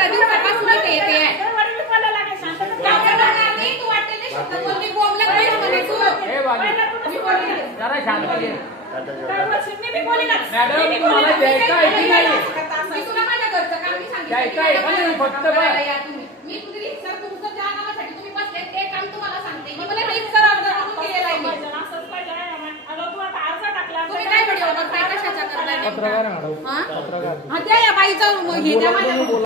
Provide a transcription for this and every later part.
15 दिवसापासून इथे येते आहे. तू वाटेल ते शब्द बोलते बोलला नाही म्हणे तू. जरा शांत घे मॅडम मला द्यायचं आहे की नाही मी तुला माझ्या घरचं काम मी सांगितलं फक्त मी तुझी सर तुमचं ज्या कामासाठी तुम्ही बसले ते काम तुम्हाला सांगते मी मला रीत सर अर्ज करून दिलेला आहे तुम्ही काय व्हिडिओ करताय कशाचा करताय पत्रकार हा त्या या बाईचं हे द्या माझ्या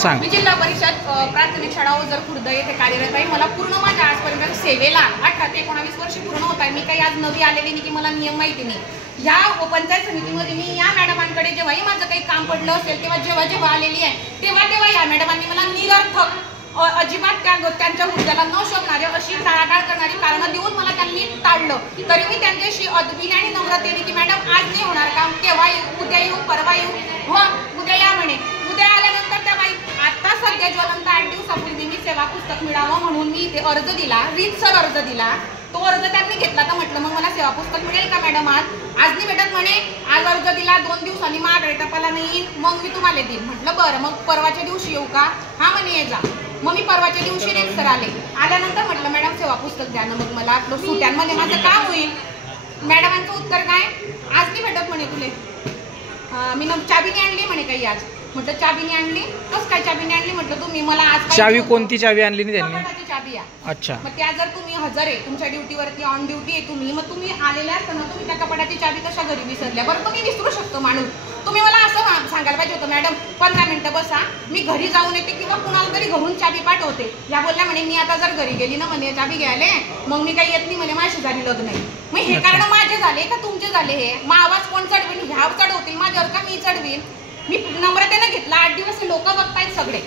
सांग. मी जिल्हा परिषद प्राथमिक शाळा ओझर खुर्द येथे कार्यरत आहे. मला पूर्ण माझ्या आजपर्यंत सेवेला 18 ते 19 वर्ष पूर्ण होत आहे. मी काही आज नवी आलेली नाही की मला नियम माहिती नाही. या पंचायत समितीमध्ये मी या मॅडमांकडे जेव्हाही माझं काही काम पडलं असेल तेव्हा जेव्हा आलेली आहे तेव्हा या मॅडमांनी मला निरर्थक अजिबात त्यांच्या मुद्द्याला न शोभणारे अशी टाळाटाळ करणारी कारणं देऊन मला त्यांनी टाळलं. तरी मी त्यांच्याशी अदबीने आणि नम्रतेने की मॅडम आज नाही होणार काम, केव्हा येऊ, उद्या येऊ, परवा येऊ, हो उद्या या म्हणे. उद्या आल्यानंतर त्या बाई आता सध्या ज्वलंत 8 दिवसापूर्वी मी सेवा पुस्तक मिळावं म्हणून मी इथे अर्ज दिला, रीतसर अर्ज दिला. तो अर्ज त्यांनी घेतला तर म्हटलं मग मला सेवा पुस्तक मिळेल का मॅडम आज नाही भेटत म्हणे. आज अर्ज दिला 2 दिवसांनी माघारी टपाला नाही मग मी तुम्हाला देईन. म्हटलं बरं मग परवाच्या दिवशी येऊ का, हा म्हणे ये जा. मग मी परवाच्या दिवशी रीतसर आल्यानंतर म्हटलं मॅडम सेवा पुस्तक द्या ना मग मला आपलं सुट्यांमध्ये माझं काम होईल. मॅडमांचं उत्तर काय, आज नाही भेटत म्हणे तुले. मी चाबीने आणली म्हणे काही आज. म्हटलं चाबीने आणली, कसं काय चाबीने आणली म्हटलं तुम्ही मला आज चावी कोणती चावी आणली नाही त्यांनी? चाबी आहे. अच्छा मग त्या जर तुम्ही हजर आहे तुमच्या ड्युटीवरती ऑन ड्युटी आहे तुम्ही मग तुम्ही आलेल्या असताना तुम्ही त्या कपाटाची चाबी कशा घरी विसरल्या. बरं तुम्ही विसरू शकतो माणूस. तुम्ही मला असं सांगायला पाहिजे होतं मॅडम 15 मिनिटं बसा मी घरी जाऊन येते किंवा कुणाला तरी घरून चाबी पाठवते. या बोलल्या म्हणे मी आता जर घरी गेली ना म्हणे चाबी घ्यायला मग मी काही येत नाही म्हणे माझी शेजारी लग्न नाही. मग हे कारण माझे झाले का तुमचे झाले हे मग आवाज कोण चढवेल, ह्या चढवतील माझ्यावर का मी चढवीन. मी नम्रतेने घेतला 8 दिवस लोक बघतायत सगळे.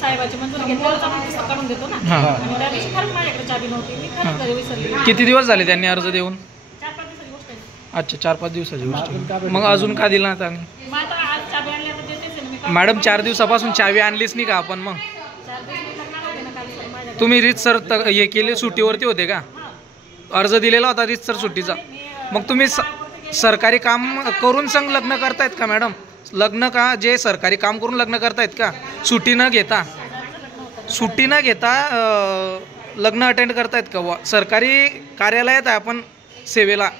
साहेबाची मंजुरी घेतल्यावर आपण पुस्तक काढून देतो ना आणि त्या दिवशी खरंच माझ्याकडे चाबी नव्हती मी खरंच घरी विसरली. किती दिवस झाले त्यांनी अर्ज देऊन? 4-5 दिवसाची गोष्ट आहे. अच्छा 4-5 दिवसाची गोष्ट. मग अजून का दिला आता? मग आता आज चाबी आणली आता देतेच मी. मॅडम 4 दिवसापासून चावी आणलीच नाही का आपण? मग 4 दिवस मी करणार होते ना काल माझ्या तुम्ही रीतसर हे केले सुट्टीवरती होते का? अर्ज दिलेला होता रीतसर सुट्टीचा. मग तुम्ही सरकारी काम करून लग्न करतायत का मॅडम? लग्न का जे सरकारी काम करून लग्न करतायत का? सुट्टी न घेता लग्न अटेंड करतायत का? सरकारी कार्यालयात आहे आपण सेवेला.